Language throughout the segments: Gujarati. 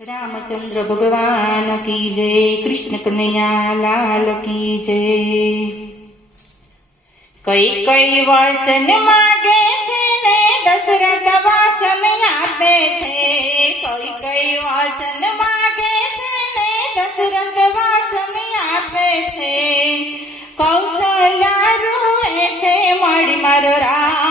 રામચંદ્ર ભગવાન કી જય, કૃષ્ણ કનૈયા લાલ કી જય. કઈ કઈ વચન માગે છે ને દશરથ વચન આપે છે. કઈ કઈ વચન માગે છે ને દશરથ વચન આપે છે. કૌશલ્યા રૂએ છે મળી મારો રામ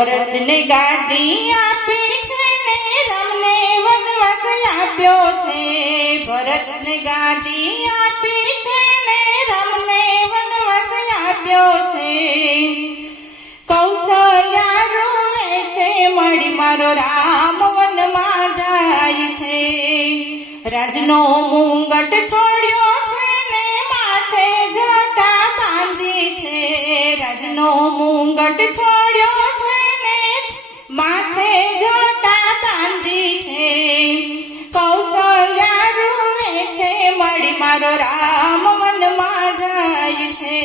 ભરતને ગાદી આપી છે ને રામને વનવાસ આપ્યો છે. ભરતને ગાદી આપી છે ને રામને વનવાસ આપ્યો છે. કૌશલ્યા રોવે છે મળી મારો રામ વનમાં જાય છે. રાજનો મુંગટ છોડ્યો છે ને માથે જટા બાંધી છે. રાજનો મુંગટ છોડ્યો વનમાં જાય છે.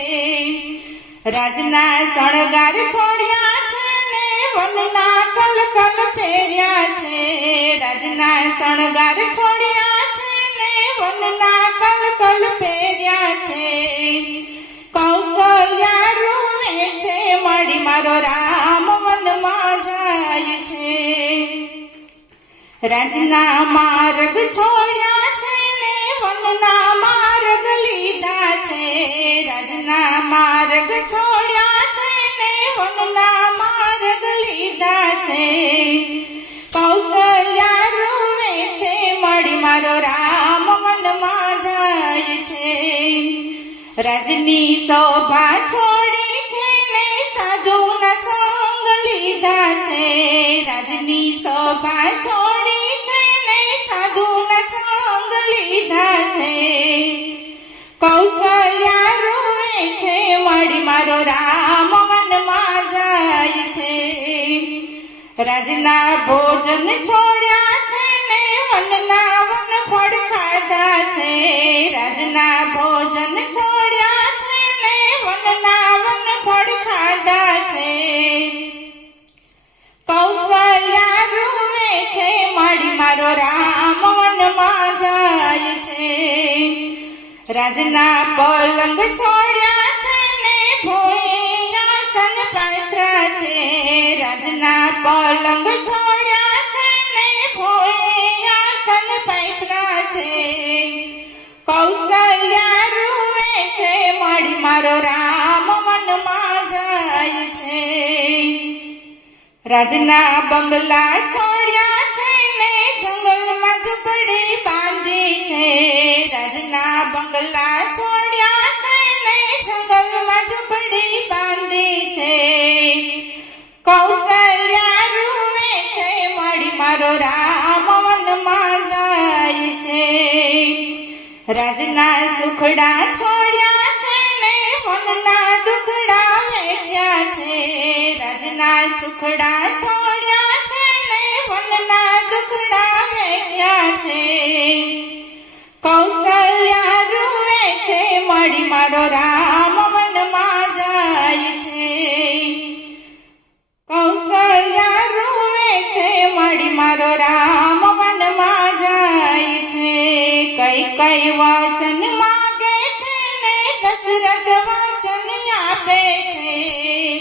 રાજના શણગાર છોડ્યા છે ને વનના કલકલ ફેર્યા છે. રાજના શણગાર છોડ્યા છે ને વનના કલકલ ફેર્યા છે. કૌશલ્યા રૂમે છે મળી મારો રામ વનમાં જાય છે. રાજના માર્ગ છોડ્યા છે ને વનના માર્ગ લીધા છે, રાજના માર્ગ છોડ્યા છે ને વનના માર્ગ લીધા છે. કૌશલ્યા રૂવે છે મળી મારો રામ વનમાં જાય છે. રાજની શોભા છે રાજના ભોજન છોડ્યા છે ને વનના વન ફળ ખાધા છે. રાજના ભોજન છોડ્યા છે ને વનના વન ફળ ખાધા છે. કૌશલ્યા રૂવે છે, માડી મારો રામ વનમાં જાય છે. રાજના પલંગ છોડ્યા છે ને ભોય આસન પાથરા છે રાજના પલંગ છોડ્યા છે ને ભોય આસન પાથરા છે. કૌશલ્યા રૂવે છે, મળી મારો રામ વનમાં જાય છે. રાજના બંગલા છોડ્યા રાજના સુખડા છોડ્યા છે ને મનના દુખડા વેચ્યા છે. રાજના સુખડા છોડ્યા છે ને મનના દુખડા વેચ્યા છે. કૌશલ્યા રૂવે છે મળી મારો રામ કઈ કઈ માગે છે ને દશરથ વચન આપે છે.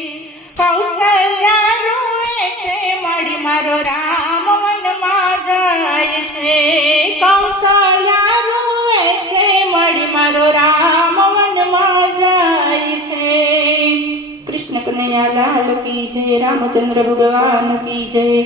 કૌશલ્યા રૂએ છે મળી મારો રામ વનમાં જાય છે. કૌશલ્યા રૂએ છે મળી મારો રામ વનમાં જાય છે. કૃષ્ણ કનૈયા લાલ કી જય, રામચંદ્ર ભગવાન કી જય.